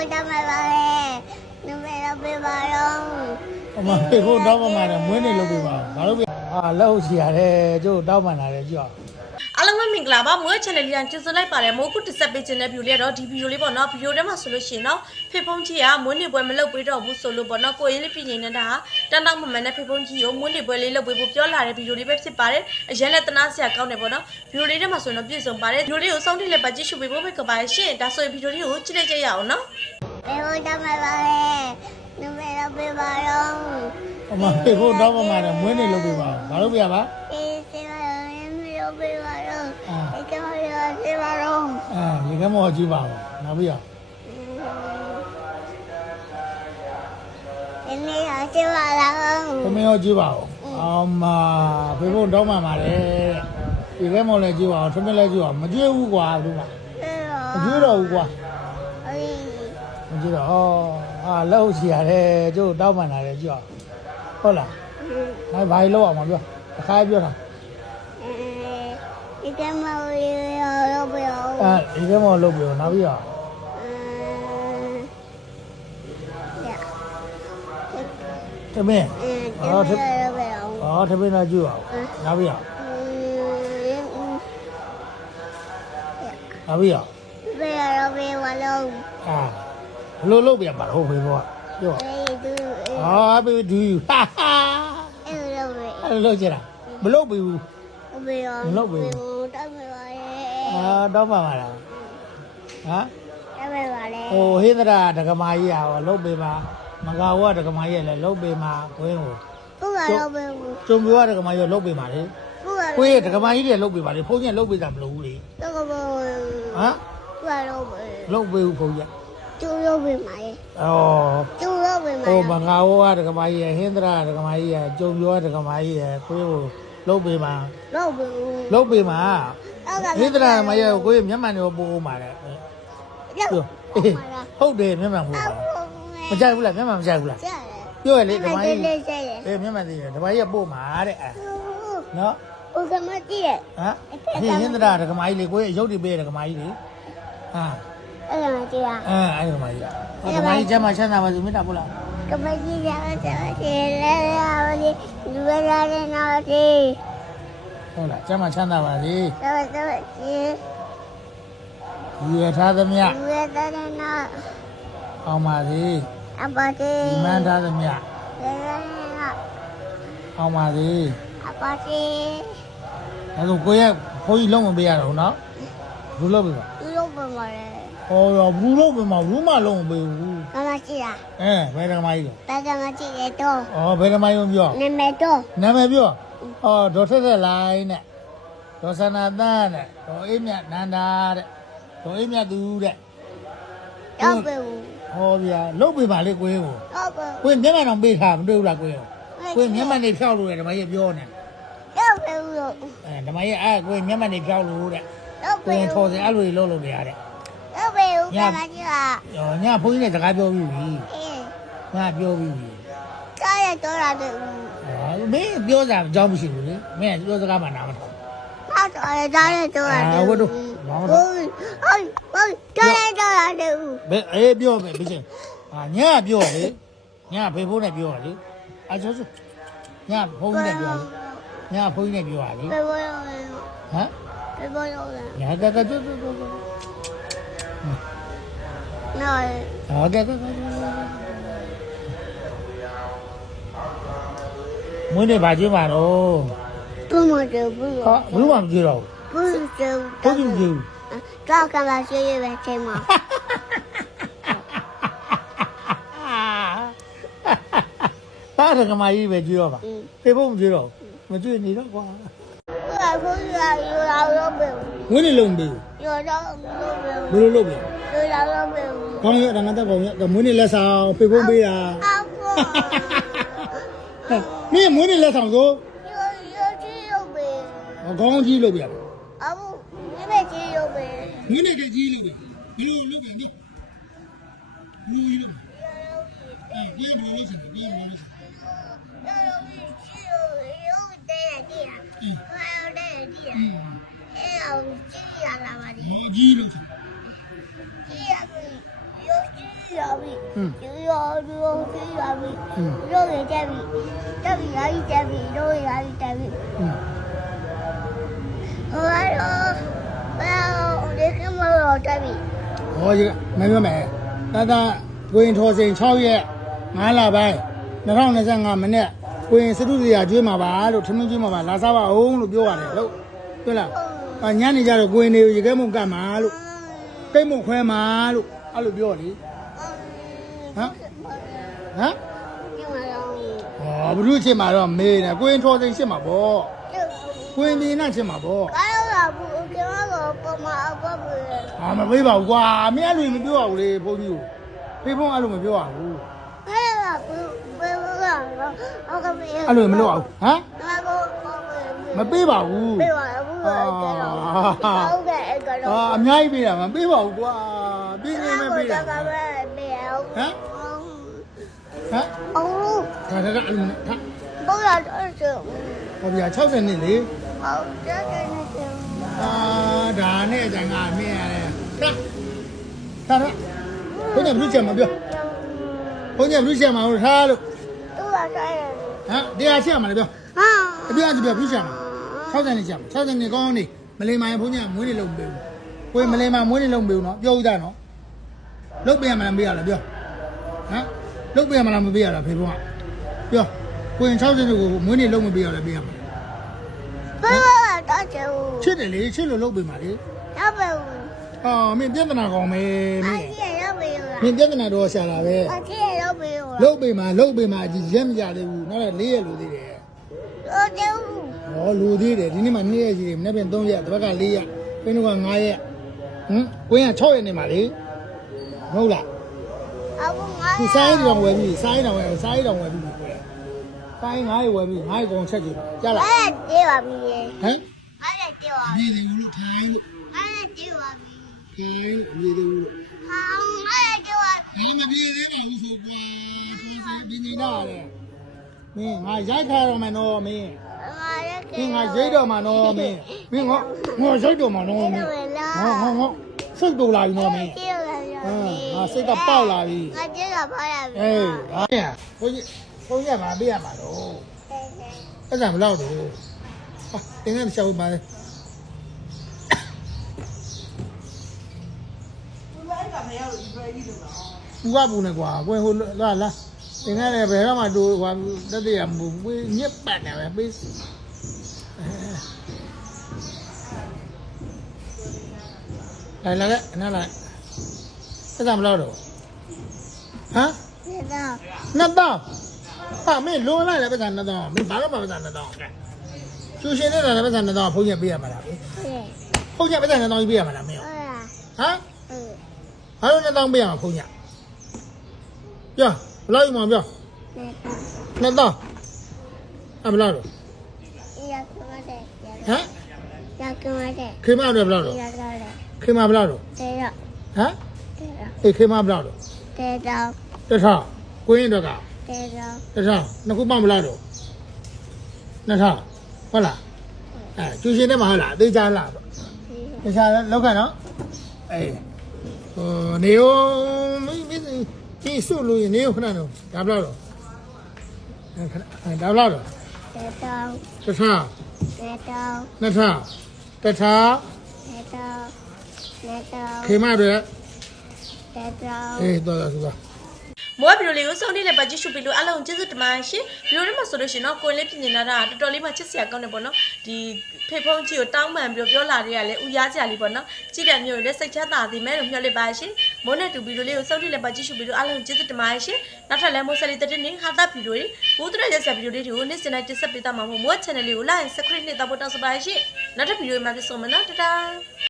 ဖို့တမပါလေနမေတော့ပြပါတော့အမဖေဖို့တောင်းပန်ပါတယ်မွေးနေလို့ပြပါဘာလို့ပြအာလက်ဟုတ်စီရတယ်ကျို့တောင်းပန်လာတယ်ကြည့်အောင်အား လုံးပဲမင်္ဂလာပါမွေး channel လေးကကျေးဇူးလိုက်ပါတယ်မိုးခုတစ်ဆက်ပေးခြင်းတဲ့ view လေးကတော့ဒီ view လေးပေါ့နော် view ထဲမှာဆိုလို့ရှိရင်တော့ဖေဖုန်းကြီးကမွေးနေ့ပွဲမလုပ်ပေးတော့ဘူးဆိုလို့ပေါ့နော်ကိုရင်လေးပြည်နေတာဟာတန်းတောင်းမမှန်တဲ့ဖေဖုန်းကြီးကိုမွေးနေ့ပွဲလေးလုပ်ပေးဖို့ပြောလာတဲ့ view လေးပဲဖြစ်ပါတယ်အရင်လက်တနာစရာကောင်းတယ်ပေါ့နော် view လေးထဲမှာဆိုရင်တော့ပြည့်စုံပါတယ် view လေးကိုစောင့်တိလက်ပါကြည့်ရှုပေးဖို့ပဲကပါရှင့်ဒါဆိုရင် view လေးကိုကြည့်လိုက်ကြရအောင်နော်ပြဖို့တမပါလေနမေတော့ပြပါတော့အမဖေဖို့တောင်းပန်ပါတယ်မွေးနေလို့ပြပါဘာလို့ပြပါအေးစေပါတော့နမေတော့ ပြပါတော့ဒီကမေတော့ပြပါတော့အာဒီကမောကြည့်ပါဦးနောက်ပြအောင်ဒီနေ့ရပြပါတော့သမီးရောကြည့်ပါဦးအမဖေဖို့တောင်းပန်ပါတယ်ဒီကမောလည်းကြည့်ပါဦးသမီးလည်းကြည့်ပါဦးမကြည့်ဘူးကွာဒီမှာမကြည့်တော့ဘူးကွာအေးမကြည့်တော့အာလက်ဟုတ်စီရတယ်ကျို့တောင်းပန်လာတယ်ကြည့်အောင်ဟုတ်လားနိုင်ဘာလို့အောင်မပြောတစ်ခါပြောတာ ဒီကမေရောရောပြတော့အဲဒီကမောလုပ်ပြောနောက်ပြအောင်သမင်းအော်ဒီရောပြတော့ဩသမင်းတော့ကြည့်အောင်နောက်ပြအောင်နောက်ပြအောင်ပြရောပြပါလို့အာဘလို့လုပ်ပြန်ပါဟုတ်ဖေဘောပြောအေးသူအာဘေဒူဟာဟာအဲ့လိုပဲအဲ့လိုကြည့်လားမလုပ်ဘူး ပြရောတတ်ပါလေအာတော့ပါပါလားဟမ်တတ်ပါလေဟိုဟိန္ဒရာဒကမာကြီးอ่ะလုပ်ပေးပါမကာဝဒကမာကြီးလည်းလုပ်ပေးမှာကိုင်းကိုဘုရားတော့ပဲဘုကျုံပြောဒကမာကြီးလုပ်ပေးပါလေရားကိုင်းရဲ့ဒကမာကြီးတွေလုပ်ပေးပါလေဖုန်းကြီးလုပ်ပေးတာမလုပ်ဘူးလေတော့ဘုဟမ်ရားတော့ပဲလုပ်ပေးဘူးဖုန်းကြီးကျူရောပဲမှာဩကျူရောပဲမှာဟိုမကာဝဒကမာကြီးရဲ့ဟိန္ဒရာဒကမာကြီးရဲ့ကျုံပြောဒကမာကြီးရဲ့ကိုင်းကို လုပ်ပေးမှာတော့ဘူးလုပ်ပေးမှာတော့ကဟိန္ဒရာမရဲ့ကိုင်းမျက်မှန်တွေပို့ဦးမှာတဲ့ပြောဟုတ်တယ်မျက်မှန်ပို့ပါမကြိုက်ဘူးလားမျက်မှန်မကြိုက်ဘူးလားကျတယ်ပြောရလေဒကမာလေးကြီးလေးကျတယ်အေးမျက်မှန်သိတယ်ဒကမာကြီးကပို့မှာတဲ့အဲနော်ဘုကမကြည့်ရဟမ်ဒီဟင်္ဒရာဒကမာကြီးလေကိုရဲ့ရုပ်တွေပေးတဲ့ဒကမာကြီးလေဟာအဲ့ဒါမကြည့်ရအဲအဲ့ဒကမာကြီးဒကမာကြီးကျမ်းမှာချမ်းသာပါစေမေတ္တာပို့လားကမကြီးရတဲ့ချေလဲရပါဒီလူရတဲ့နောက်ဒီ ဟုတ်လားကျမ်းမှာချမ်းသာပါစေတော့တော့ချေယူရထားသမျှလူရတဲ့နောက်အောင်ပါစေအပတိဒီမှန်ထားသမျှလေရနောက်အောင်ပါစေအပတိအဲဆိုကိုရဲ့ဘုန်းကြီးလုံးမပေးရတော့နော်ဘူးလို့ပေးပါလူလုံးပေါ်မှာလေဟောရဘူးလို့ပေးမှာဘူးမလုံးမပေးဘူးကမကြီးရအဲဘယ်ဒကမာကြီးလဲဘကမကြီးရတော့ဩဘယ်ဒကမာကြီးပြောနမေတော့နာမည်ပြော အော်ဒေါ်ထက်ထက်လိုင်းနဲ့ဒေါ်စနာတန်းနဲ့ဒေါ်အေးမြတ်နန္ဒာတဲ့ဒေါ်အေးမြတ်သူတဲ့တော့ဘူးဟောဗျာလုတ်ပေးပါလေကိုင်းကိုတော့ဘူးကိုင်းမျက်မှန်တော့ပေးထားမတွေ့ဘူးလားကိုင်းကိုကိုင်းမျက်မှန်နေဖြောက်လို့တယ်ဓမ္မကြီးပြောနေတော့ဘူးလို့အဲဓမ္မကြီးအဲကိုင်းမျက်မှန်နေဖြောက်လို့တဲ့တော့ဘူးကိုင်းထော်စင်အဲ့လိုလုပ်လို့နေရတဲ့တော့ဘူးကမကြီးရဟောညဘုန်းကြီးနဲ့စကားပြောပြီးပြီအေးညပြောပြီးပြီ ကားရတော့လာတယ်ဟောမင်းပြောစားအကြောင်းမရှိဘူးလေမင်းပြောစကားမှနားမထောင်ဟာတော့ရတာရတော့လာတယ်ဟုတ်ဟုတ်ဟုတ်ဟုတ်ဟုတ်ကားရတော့လာတယ်ဘယ်အေးပြောမယ်ဘယ်ချင်းအာညပြောလေညဖေဖို့နဲ့ပြောလေအချောချောညဖုန်းနဲ့ပြောလေညဖုန်းနဲ့ပြောရလေဘယ်ဘောရောဟမ်ဘယ်ဘောရောလဲညကကတူတူတူနော်ဟာကကက မွေးနေပါကြည့်ပါတော့ဘုမတူဘူးဟာဘလို့မှမကြည့်တော့ဘူးတူဘူးဘူးကြည့်တော့ကလာရှိရပဲချိန်မှာတားကမာကြီးပဲကြည့်တော့ပါဖေဖို့မကြည့်တော့မကြည့်နေတော့ကွာဘုရားဘုရားရောရောပဲဝင်းနေလုံးပြီရောရောဘယ်လိုလုပ်လဲရောရောရောပဲကောင်းရတာငါတော့ကောင်းရမွေးနေလက်ဆောင်ဖေဖို့ပေးတာအဖေ မင်းမွေးနေလက်ဆောင်ဆိုရောရောကြီးရောပဲကောင်းကြီးလုပ်ပြတယ်အဘူဒီမဲ့ကြီးရောပဲမွေးနေတဲ့ကြီးလုပ်ပြဘယ်လို ပြီယူရောယူရောယူရပြီတို့ရတက်ပြီတက်ပြီရာကြီးတက်ပြီတို့ရာကြီးတက်ပြီဟောတော့ဘာလို့ဒီကမလို့တက်ပြီဟောရမပြောမယ်တတတွင်ထော်စိန်6ရက်9လပိုင်း2025မနေ့ကိုရင်စတုတရာကျွေးမှာပါလို့ထမင်းကျွေးမှာပါလာစားပါအောင်လို့ပြောရတယ်လို့တွေ့လားညနေကျတော့ကိုရင်နေရေခဲမုံကတ်မှာလို့ကိတ်မုံခွဲမှာလို့အဲ့လိုပြောလေ ဟမ်ဟမ်ဒီမှာတော့ဟောဘုရုချစ်မှာတော့မေးနေကိုရင်ထော်စိန်ရှစ်မှာပေါ့ကိုရင်နေနဲ့ရှစ်မှာပေါ့ကားရဘူးကျမကပမာအပပဟာမပေးပါဘူးကွာမင်းအဲ့လိုမပြောရဘူးလေဘုန်းကြီးကိုဖေဖုံးအဲ့လိုမပြောရဘူးကားရဘူးဘယ်လိုလဲအောက်ကမေးအဲ့လိုမလုပ်အောင်ဟမ်ငါကမပေးပါဘူးပေးပါဘူးဟုတ်ကဲ့အဲ့ကတော့အာအများကြီးပေးတာမပေးပါဘူးကွာပေးနေမပေးတာကပဲပေးအောင် ဟမ်ဟမ်အော်ဒါကအဲ့လိုဟာဘောရတော့ဆိုဟောဗျာ60နှစ်လေဟုတ်တယ်တယ်တယ်အာဒါနဲ့အကြံကမင်းရတယ်ဟမ်ဒါတော့ဘုန်းကြီးဘုရားမပြောဘုန်းကြီးဘုရားမဟုတ်ထားလို့သူကဆိုင်ရဟမ်တရားချက်မှာလည်းပြောဟာအပြည့်အစုံပြောဘုရားမှာ60နှစ်ချက်မှာ60နှစ်ကောင်းနေမလိမ္မာရင်ဘုန်းကြီးမွေးနေလို့မပေးဘူးကိုယ်မလိမ္မာမွေးနေလို့မပေးဘူးနော်ပြောဥသားနော်လုတ်ပေးရမလားမပေးရလားပြော ဟမ်လုတ်ပေးရမလားမပေးရလားဖေဘုန်းကပြောကိုရင်60နှစ်ကိုမွေးနေလို့မပေးရလားပေးရမှာဘယ်လိုတော့ချူချစ်တယ်လေချစ်လို့လုတ်ပေးမှာလေရပါဘူးအာမင်းပြဿနာကောင်းမယ်မအင်းကြီးရပါဘူးမင်းပြဿနာတော့ရှာတာပဲအကြီးရပါဘူးလုတ်ပေးမှာလုတ်ပေးမှာအကြီးရက်မကြသေးဘူးနောက်တော့၄ရက်လိုသေးတယ်တော့ကျူဟောလိုသေးတယ်ဒီနေ့မှ2ရက်ရှိတယ်မနေ့ပြန်3ရက်တစ်ဘက်က4ရက်ပြင်းတော့က9ရက်ဟမ်ကိုရင်က6ရက်နေမှာလေဟုတ်လား အခုငါသူစားရည်တောင်ဝယ်ပြီစားရည်တောင်ဝယ်စားရည်တောင်ဝယ်ပြီကိုယ်စားရည်9ရက်ဝယ်ပြီ9ရက်ကောင်ချက်ကြည့်ကြားလားအဲ့တေးပါပြီဟမ်အဲ့တေးပါပြည်သေးဘူးလို့ထိုင်းလို့အဲ့တေးပါပြီခိုင်းလို့ပြည်သေးဘူးလို့ဟာအဲ့တေးပါဘယ်မပြည်သေးပါဘူးဆိုကွယ်သူစားပြည်နေတာလေမင်းငါရိုက်ခါတော့မယ်နော်မင်းငါရမင်းငါရိတ်တော့မှာနော်မင်းမင်းငါငါရိတ်တော့မှာနော်မင်းငါငါငါစိတ်တူလာပြီနော်မင်း တေးပါပြီငါစိတ်ကပေါက်လာပြီငါတေးတာပါရပြီအေးဟာဘုန်းကြီးဘုန်းကြီးကမပေးရမှာတော့အဲ့ဒါမလောက်တော့ဟာတင်ငါရှောက်ပါလေဘူးကဘူးနဲ့ကွာကိုယ်ဟိုလာလာတင်ငါလည်းဘယ်တော့မှတူဟိုတက်တရမူညက်ပတ်နေပဲပေးလာလာအ နားလာအဲ့ဒါမလောက်တော့ဟမ်တေးတော့နှစ်တောင်းဟာမင်းလွန်လိုက်လည်းပတ်စံနှစ်တောင်းမင်းဘာလို့မှပတ်စံနှစ်တောင်းကဲကျူရှင်နေတာလည်းပတ်စံနှစ်တောင်းဖုန်းချက်ပေးရမှာလားဟဲ့ဖုန်းချက်ပတ်စံနှစ်တောင်းပေးရမှာလားမင်းဟုတ်လားဟမ်ဟုတ်ဘာလို့နှစ်တောင်းပေးရမှာဖုန်းချက်ပြောဘယ်လောက်ယူမှာပြောတေးတော့နှစ်တောင်းအဘယ်လောက်တော့ရကမတဲ့ဟမ်ရကမတဲ့ခေမတော့ဘယ်လောက်တော့ရကတဲ့ခေမဘယ်လောက်တော့တေးတော့ဟမ်တေးတော့အေးခေမဘယ်လောက်တော့တေးတော့တစ်ထောင်ကိုင်းတော့ကတေးတော့တစ်ထောင်နှစ်ခုမှဘယ်လောက်တော့နှစ်ထောင်ဟုတ်လားအဲကျူရှင်တဲ့ မှာဟုတ်လားအသေးချာလားတခြားလောက်ကန်နော်အေးဟိုနေရောမင်းမင်းဒီစုလို့ရနေရောခဏတော့ဒါဘလောက်တော့အဲခဏအဲဒါဘလောက်တော့တေးတော့တစ်ထားတေးတော့နှစ်ထားတစ်ထားတေးတော့တေးတော့ခေမတွေတေးတော့ အေးတော်တော်ဆိုပါမောဗီဒီယိုလေးကိုစုံနေလည်းပါကြည့်ရှုပြီးလို့အားလုံးကျေးဇူးတင်ပါတယ်ရှင်ဗီဒီယိုထဲမှာဆိုလို့ရှိရင်တော့ကိုယ်လေးပြင်နေတာကတော်တော်လေးမှချစ်စရာကောင်းတယ်ပေါ့နော်ဒီဖေဖုံးကြီးကိုတောင်းပန်ပြီးပြောလာတွေကလည်းဥရားစရာလေးပေါ့နော်ကြည့်တဲ့မျိုးလည်းစိတ်ချမ်းသာစေမယ်လို့မျှော်လင့်ပါရှင်မိုးနဲ့တူဗီဒီယိုလေးကိုစုံနေလည်းပါကြည့်ရှုပြီးလို့အားလုံးကျေးဇူးတင်ပါတယ်ရှင်နောက်ထပ်လည်းမိုးဆလီတဲ့နေ့ဟာတာဗီဒီယိုလေးဘူးတရရက်ဆက်ဗီဒီယိုလေးတွေကိုနေ့စဉ်တိုင်းတင်ဆက်ပေးသွားမှာမို့မိုး channel လေးကို like subscribe နဲ့တောက်ဖို့တောင်းဆိုပါရှင်နောက်ထပ်ဗီဒီယိုမှာပြန်ဆုံမယ်နော်တတား